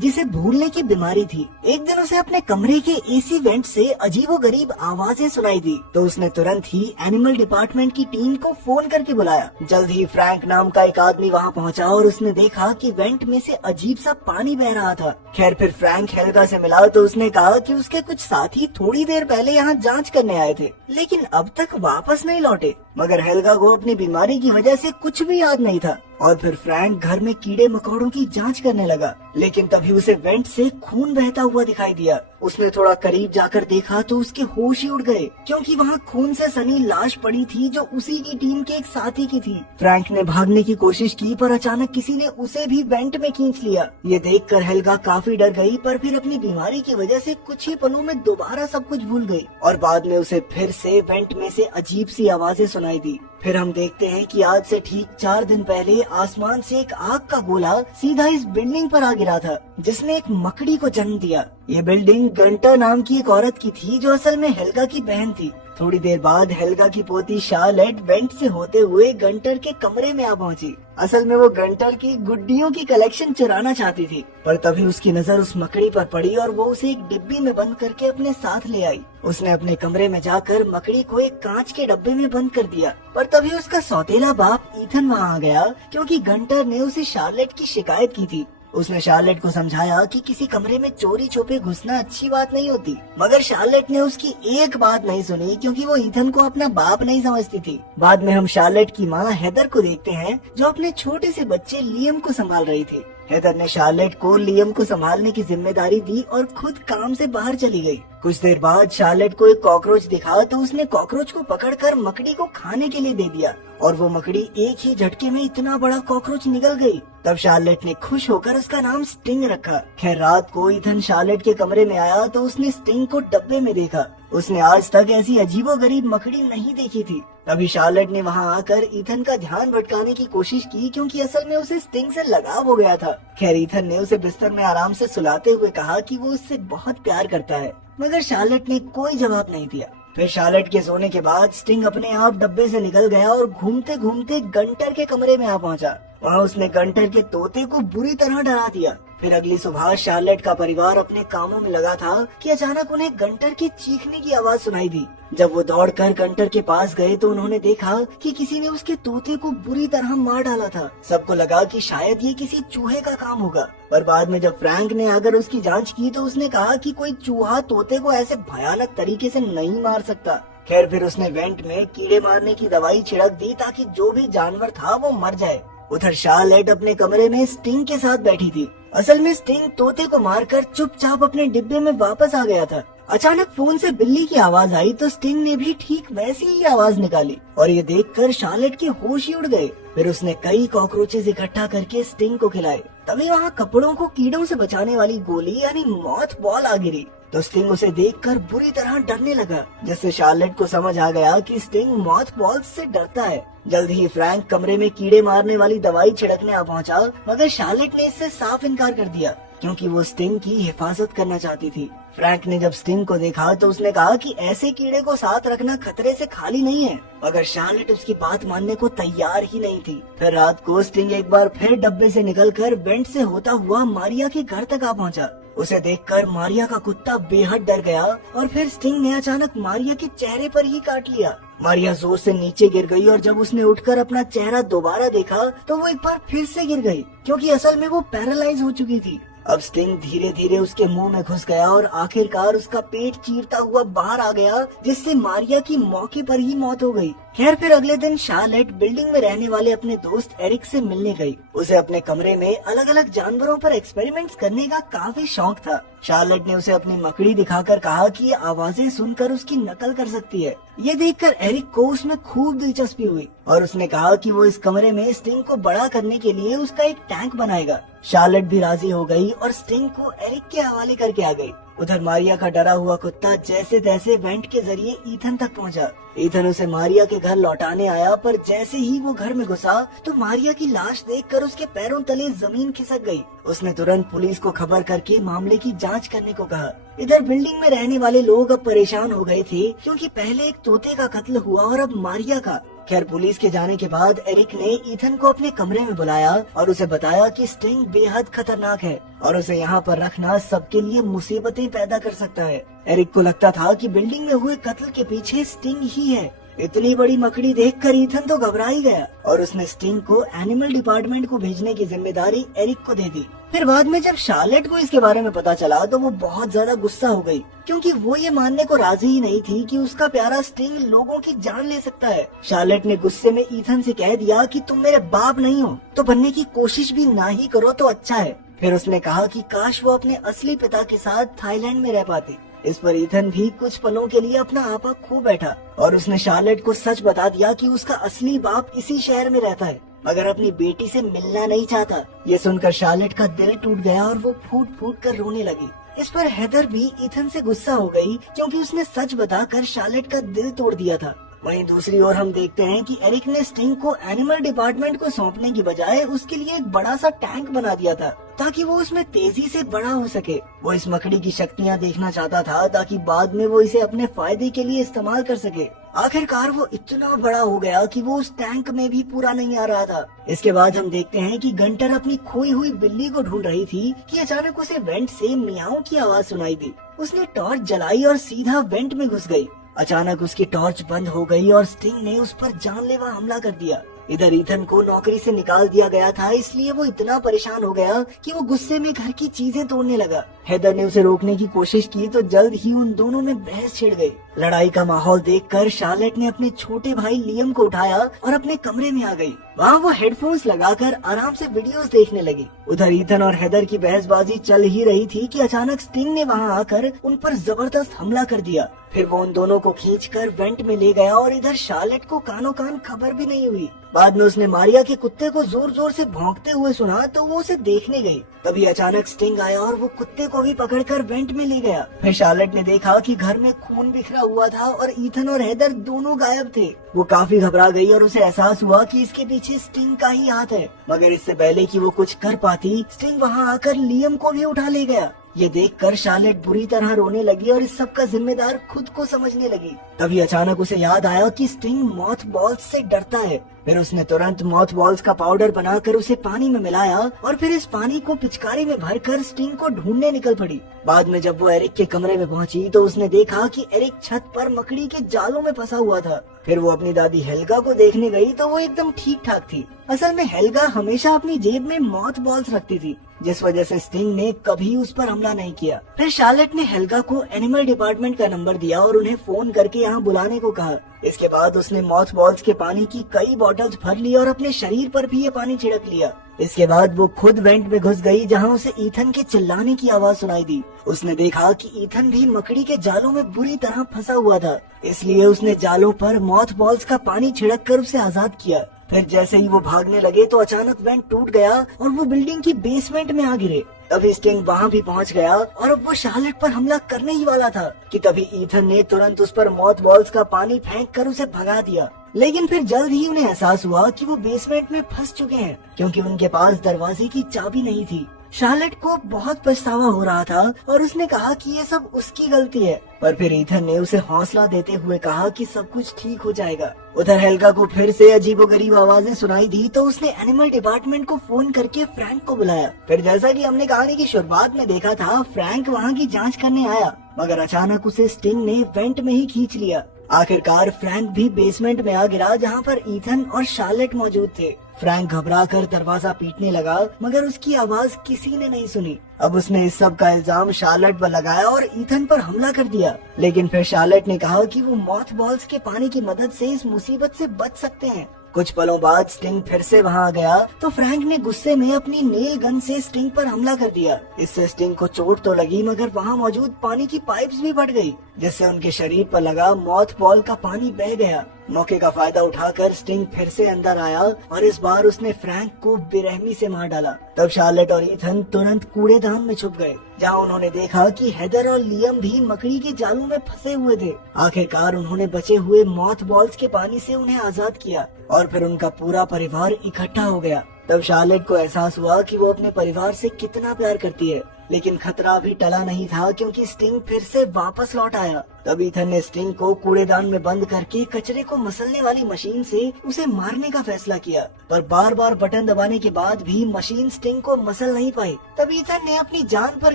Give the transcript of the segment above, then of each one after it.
जिसे भूलने की बीमारी थी। एक दिन उसे अपने कमरे के एसी वेंट से अजीबोगरीब आवाजें सुनाई दी, तो उसने तुरंत ही एनिमल डिपार्टमेंट की टीम को फोन करके बुलाया। जल्द ही फ्रैंक नाम का एक आदमी वहाँ पहुँचा और उसने देखा कि वेंट में से अजीब सा पानी बह रहा था। खैर फिर फ्रैंक हेल्गा से मिला तो उसने कहा कि उसके कुछ साथी थोड़ी देर पहले यहाँ जांच करने आए थे, लेकिन अब तक वापस नहीं लौटे। मगर हेल्गा को अपनी बीमारी की वजह से कुछ भी याद नहीं था और फिर फ्रैंक घर में कीड़े मकोड़ों की जांच करने लगा। लेकिन तभी उसे वेंट से खून बहता हुआ दिखाई दिया। उसने थोड़ा करीब जाकर देखा तो उसके होश ही उड़ गए, क्योंकि वहाँ खून से सनी लाश पड़ी थी जो उसी की टीम के एक साथी की थी। फ्रैंक ने भागने की कोशिश की पर अचानक किसी ने उसे भी वेंट में खींच लिया। ये देखकर हेल्गा काफी डर गई, पर फिर अपनी बीमारी की वजह से कुछ ही पलों में दोबारा सब कुछ भूल गई और बाद में उसे फिर से वेंट में से अजीब सी आवाजें सुनाई दी। फिर हम देखते हैं कि आज से ठीक 4 दिन पहले आसमान से एक आग का गोला सीधा इस बिल्डिंग पर आ गिरा था, जिसने एक मकड़ी को जन्म दिया। ये बिल्डिंग गंटर नाम की एक औरत की थी, जो असल में हेल्गा की बहन थी। थोड़ी देर बाद हेल्गा की पोती शार्लेट वेंट से होते हुए गंटर के कमरे में आ पहुंची। असल में वो गंटर की गुड्डियों की कलेक्शन चुराना चाहती थी, पर तभी उसकी नजर उस मकड़ी पर पड़ी और वो उसे एक डिब्बी में बंद करके अपने साथ ले आई। उसने अपने कमरे में जाकर मकड़ी को एक कांच के डब्बे में बंद कर दिया, पर तभी उसका सौतेला बाप ईथन वहाँ आ गया, क्योंकि गंटर ने उसे शार्लेट की शिकायत की थी। उसने शार्लेट को समझाया कि किसी कमरे में चोरी छुपे घुसना अच्छी बात नहीं होती, मगर शार्लेट ने उसकी एक बात नहीं सुनी, क्योंकि वो ईथन को अपना बाप नहीं समझती थी। बाद में हम शार्लेट की माँ हेदर को देखते हैं, जो अपने छोटे से बच्चे लियम को संभाल रही थी। हेदर ने शार्लेट को लियम को संभालने की जिम्मेदारी दी और खुद काम से बाहर चली गई। कुछ देर बाद शार्लेट को एक कॉकरोच दिखा तो उसने कॉकरोच को पकड़कर मकड़ी को खाने के लिए दे दिया और वो मकड़ी एक ही झटके में इतना बड़ा कॉकरोच निकल गई। तब शार्लेट ने खुश होकर उसका नाम स्टिंग रखा। खैर रात को ईथन शार्लेट के कमरे में आया तो उसने स्टिंग को डब्बे में देखा। उसने आज तक ऐसी अजीबोगरीब मकड़ी नहीं देखी थी। तभी शार्लेट ने वहाँ आकर ईथन का ध्यान भटकाने की कोशिश की, क्योंकि असल में उसे स्टिंग से लगाव हो गया था। खैर ईथन ने उसे बिस्तर में आराम से सुलाते हुए कहा कि वो उससे बहुत प्यार करता है, मगर शार्लेट ने कोई जवाब नहीं दिया। फिर शार्लेट के सोने के बाद स्टिंग अपने आप डब्बे से निकल गया और घूमते घूमते गंटर के कमरे में आ पहुंचा। वहाँ उसने गंटर के तोते को बुरी तरह डरा दिया। फिर अगली सुबह शार्लेट का परिवार अपने कामों में लगा था कि अचानक उन्हें गंटर के चीखने की आवाज सुनाई दी। जब वो दौड़कर गंटर के पास गए तो उन्होंने देखा कि किसी ने उसके तोते को बुरी तरह मार डाला था। सबको लगा कि शायद ये किसी चूहे का काम होगा, पर बाद में जब फ्रैंक ने आकर उसकी जांच की तो उसने कहा कि कोई चूहा तोते को ऐसे भयानक तरीके से नहीं मार सकता। खैर फिर उसने वेंट में कीड़े मारने की दवाई छिड़क दी ताकि जो भी जानवर था वो मर जाए। उधर शार्लेट अपने कमरे में स्टिंग के साथ बैठी थी। असल में स्टिंग तोते को मारकर चुपचाप अपने डिब्बे में वापस आ गया था। अचानक फोन से बिल्ली की आवाज आई तो स्टिंग ने भी ठीक वैसी ही आवाज निकाली और ये देखकर शार्लेट के होश ही उड़ गए। फिर उसने कई कॉकरोचेस इकट्ठा करके स्टिंग को खिलाए। तभी वहाँ कपड़ों को कीड़ों से बचाने वाली गोली यानी मॉथ बॉल आ गिरी तो स्टिंग उसे देखकर बुरी तरह डरने लगा, जिससे शार्लेट को समझ आ गया कि स्टिंग मॉथ बॉल से डरता है। जल्द ही फ्रैंक कमरे में कीड़े मारने वाली दवाई छिड़कने आ पहुंचा, मगर शार्लेट ने इससे साफ इनकार कर दिया, क्योंकि वो स्टिंग की हिफाजत करना चाहती थी। फ्रैंक ने जब स्टिंग को देखा तो उसने कहा कि ऐसे कीड़े को साथ रखना खतरे से खाली नहीं है, मगर शार्लेट उसकी बात मानने को तैयार ही नहीं थी। फिर रात को स्टिंग एक बार फिर डब्बे से निकलकर वेंट से होता हुआ मारिया के घर तक आ पहुंचा। उसे देखकर मारिया का कुत्ता बेहद डर गया और फिर स्टिंग ने अचानक मारिया के चेहरे पर ही काट लिया। मारिया जोर से नीचे गिर गई और जब उसने उठकर अपना चेहरा दोबारा देखा तो वो एक बार फिर से गिर गई, क्योंकि असल में वो पैरालाइज हो चुकी थी। अब स्टिंग धीरे धीरे उसके मुंह में घुस गया और आखिरकार उसका पेट चीरता हुआ बाहर आ गया, जिससे मारिया की मौके पर ही मौत हो गई। खैर फिर अगले दिन शार्लेट बिल्डिंग में रहने वाले अपने दोस्त एरिक से मिलने गई। उसे अपने कमरे में अलग अलग जानवरों पर एक्सपेरिमेंट्स करने का काफी शौक था। शार्लेट ने उसे अपनी मकड़ी दिखाकर कहा कि ये आवाजें सुनकर उसकी नकल कर सकती है। ये देखकर एरिक को उसमें खूब दिलचस्पी हुई और उसने कहा कि वो इस कमरे में स्टिंग को बड़ा करने के लिए उसका एक टैंक बनाएगा। शार्लेट भी राजी हो गई और स्टिंग को एरिक के हवाले करके आ गई। उधर मारिया का डरा हुआ कुत्ता जैसे तैसे वेंट के जरिए ईथन तक पहुंचा। ईथन उसे मारिया के घर लौटाने आया, पर जैसे ही वो घर में घुसा तो मारिया की लाश देखकर उसके पैरों तले जमीन खिसक गई। उसने तुरंत पुलिस को खबर करके मामले की जांच करने को कहा। इधर बिल्डिंग में रहने वाले लोग अब परेशान हो गए थे, क्योंकि पहले एक तोते का कत्ल हुआ और अब मारिया का। खैर पुलिस के जाने के बाद एरिक ने ईथन को अपने कमरे में बुलाया और उसे बताया कि स्टिंग बेहद खतरनाक है और उसे यहाँ पर रखना सबके लिए मुसीबतें पैदा कर सकता है। एरिक को लगता था कि बिल्डिंग में हुए कत्ल के पीछे स्टिंग ही है। इतनी बड़ी मकड़ी देखकर ईथन तो घबरा ही गया और उसने स्टिंग को एनिमल डिपार्टमेंट को भेजने की जिम्मेदारी एरिक को दे दी। फिर बाद में जब शार्लेट को इसके बारे में पता चला तो वो बहुत ज्यादा गुस्सा हो गई, क्योंकि वो ये मानने को राजी ही नहीं थी कि उसका प्यारा स्टिंग लोगों की जान ले सकता है। शार्लेट ने गुस्से में ईथन से कह दिया कि तुम मेरे बाप नहीं हो तो बनने की कोशिश भी ना ही करो तो अच्छा है। फिर उसने कहा कि काश वो अपने असली पिता के साथ थाईलैंड में रह पाती। इस पर ईथन भी कुछ पलों के लिए अपना आपा खो बैठा और उसने शार्लेट को सच बता दिया कि उसका असली बाप इसी शहर में रहता है, मगर अपनी बेटी से मिलना नहीं चाहता। ये सुनकर शार्लेट का दिल टूट गया और वो फूट फूट कर रोने लगी। इस पर हेदर भी ईथन से गुस्सा हो गई, क्योंकि उसने सच बताकर शार्लेट का दिल तोड़ दिया था। वहीं दूसरी ओर हम देखते हैं कि एरिक ने स्टिंग को एनिमल डिपार्टमेंट को सौंपने की बजाय उसके लिए एक बड़ा सा टैंक बना दिया था, ताकि वो उसमें तेजी से बड़ा हो सके। वो इस मकड़ी की शक्तियाँ देखना चाहता था ताकि बाद में वो इसे अपने फायदे के लिए इस्तेमाल कर सके। आखिरकार वो इतना बड़ा हो गया कि वो उस टैंक में भी पूरा नहीं आ रहा था। इसके बाद हम देखते हैं कि गंटर अपनी खोई हुई बिल्ली को ढूंढ रही थी कि अचानक उसे वेंट से मियाओं की आवाज सुनाई दी। उसने टॉर्च जलाई और सीधा वेंट में घुस गई। अचानक उसकी टॉर्च बंद हो गई और स्टिंग ने उस पर जानलेवा हमला कर दिया। इधर ईथन को नौकरी से निकाल दिया गया था, इसलिए वो इतना परेशान हो गया कि वो गुस्से में घर की चीजें तोड़ने लगा। हेदर ने उसे रोकने की कोशिश की तो जल्द ही उन दोनों में बहस छिड़ गई। लड़ाई का माहौल देखकर शार्लेट ने अपने छोटे भाई लियम को उठाया और अपने कमरे में आ गई। वहाँ वो हेडफोन्स लगाकर आराम से वीडियोस देखने लगी। उधर ईथन और हेदर की बहसबाजी चल ही रही थी कि अचानक स्टिंग ने वहाँ आकर उन पर जबरदस्त हमला कर दिया। फिर वो उन दोनों को खींचकर वेंट में ले गया और इधर शार्लेट को कानों कान खबर भी नहीं हुई। बाद में उसने मारिया के कुत्ते को जोर जोर से भौंकते हुए सुना तो वो उसे देखने गई। तभी अचानक स्टिंग आया और वो कुत्ते को भी पकड़कर वेंट में ले गया। फिर शार्लेट ने देखा कि घर में खून बिखरा हुआ था और ईथन और हेदर दोनों गायब थे। वो काफी घबरा गई और उसे एहसास हुआ कि इसके पीछे स्टिंग का ही हाथ है। मगर इससे पहले कि वो कुछ कर पाती, स्टिंग वहाँ आकर लियम को भी उठा ले गया। ये देखकर शार्लेट बुरी तरह रोने लगी और इस सब का जिम्मेदार खुद को समझने लगी। तभी अचानक उसे याद आया कि स्टिंग मॉथ बॉल्स से डरता है। फिर उसने तुरंत मॉथ बॉल्स का पाउडर बनाकर उसे पानी में मिलाया और फिर इस पानी को पिचकारी में भरकर स्टिंग को ढूंढने निकल पड़ी। बाद में जब वो एरिक के कमरे में पहुंची तो उसने देखा कि एरिक छत पर मकड़ी के जालों में फंसा हुआ था। फिर वो अपनी दादी हेल्गा को देखने गई तो वो एकदम ठीक ठाक थी। असल में हेल्गा हमेशा अपनी जेब में मॉथ बॉल्स रखती थी, जिस वजह से स्टिंग ने कभी उस पर हमला नहीं किया। फिर शार्लेट ने हेल्गा को एनिमल डिपार्टमेंट का नंबर दिया और उन्हें फोन करके यहाँ बुलाने को कहा। इसके बाद उसने मॉथ बॉल्स के पानी की कई बॉटल्स भर ली और अपने शरीर पर भी ये पानी छिड़क लिया। इसके बाद वो खुद वेंट में घुस गई, जहाँ उसे ईथन के चिल्लाने की आवाज सुनाई दी। उसने देखा कि ईथन भी मकड़ी के जालों में बुरी तरह फंसा हुआ था, इसलिए उसने जालों पर मॉथ बॉल्स का पानी छिड़क कर उसे आजाद किया। फिर जैसे ही वो भागने लगे तो अचानक वेंट टूट गया और वो बिल्डिंग की बेसमेंट में आ गिरे। तभी स्टिंग वहाँ भी पहुँच गया और अब वो शार्लेट पर हमला करने ही वाला था कि तभी ईथन ने तुरंत उस पर मॉथ बॉल्स का पानी फेंक कर उसे भगा दिया। लेकिन फिर जल्द ही उन्हें एहसास हुआ कि वो बेसमेंट में फंस चुके हैं, क्योंकि उनके पास दरवाजे की चाबी नहीं थी। शार्लेट को बहुत पछतावा हो रहा था और उसने कहा कि ये सब उसकी गलती है, पर फिर ईथन ने उसे हौसला देते हुए कहा कि सब कुछ ठीक हो जाएगा। उधर हेल्गा को फिर से अजीबोगरीब आवाजें सुनाई दी तो उसने एनिमल डिपार्टमेंट को फोन करके फ्रैंक को बुलाया। फिर जैसा कि हमने कहानी की शुरुआत में देखा था, फ्रैंक वहाँ की जांच करने आया, मगर अचानक उसे स्टिंग ने वेंट में ही खींच लिया। आखिरकार फ्रैंक भी बेसमेंट में आ गिरा, जहाँ पर ईथन और शार्लेट मौजूद थे। फ्रैंक घबराकर दरवाजा पीटने लगा, मगर उसकी आवाज किसी ने नहीं सुनी। अब उसने इस सब का इल्जाम शार्लेट पर लगाया और ईथन पर हमला कर दिया। लेकिन फिर शार्लेट ने कहा कि वो मॉथ बॉल्स के पानी की मदद से इस मुसीबत से बच सकते हैं। कुछ पलों बाद स्टिंग फिर से वहाँ आ गया तो फ्रैंक ने गुस्से में अपनी नेल गन से स्टिंग पर हमला कर दिया। इससे स्टिंग को चोट तो लगी, मगर वहाँ मौजूद पानी की पाइप्स भी फट गई, जिससे उनके शरीर पर लगा मॉथ बॉल का पानी बह गया। मौके का फायदा उठाकर स्टिंग फिर से अंदर आया और इस बार उसने फ्रैंक को बेरहमी से मार डाला। तब शार्लेट और ईथन तुरंत कूड़ेदान में छुप गए, जहाँ उन्होंने देखा कि हेदर और लियम भी मकड़ी के जालों में फंसे हुए थे। आखिरकार उन्होंने बचे हुए मॉथ बॉल्स के पानी से उन्हें आजाद किया और फिर उनका पूरा परिवार इकट्ठा हो गया। तब शार्लेट को एहसास हुआ कि वो अपने परिवार से कितना प्यार करती है, लेकिन खतरा अभी टला नहीं था, क्योंकि स्टिंग फिर से वापस लौट आया तब ईथन ने स्टिंग को कूड़ेदान में बंद करके कचरे को मसलने वाली मशीन से उसे मारने का फैसला किया, पर बार बार बटन दबाने के बाद भी मशीन स्टिंग को मसल नहीं पाई। तब ईथन ने अपनी जान पर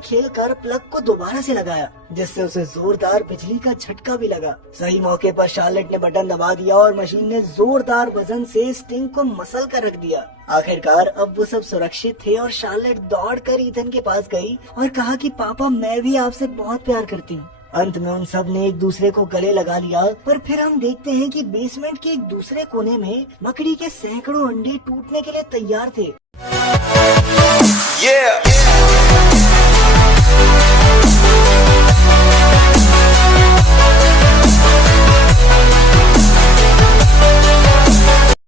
खेलकर प्लग को दोबारा से लगाया, जिससे उसे जोरदार बिजली का झटका भी लगा। सही मौके पर शार्लेट ने बटन दबा दिया और मशीन ने जोरदार वजन से स्टिंग को मसल कर रख दिया। आखिरकार अब वो सब सुरक्षित थे और शार्लेट दौड़कर ईथन के पास गई और कहा कि पापा, मैं भी आपसे बहुत प्यार करती हूँ। अंत में उन सब ने एक दूसरे को गले लगा लिया, पर फिर हम देखते हैं कि बेसमेंट के एक दूसरे कोने में मकड़ी के सैकड़ों अंडे टूटने के लिए तैयार थे।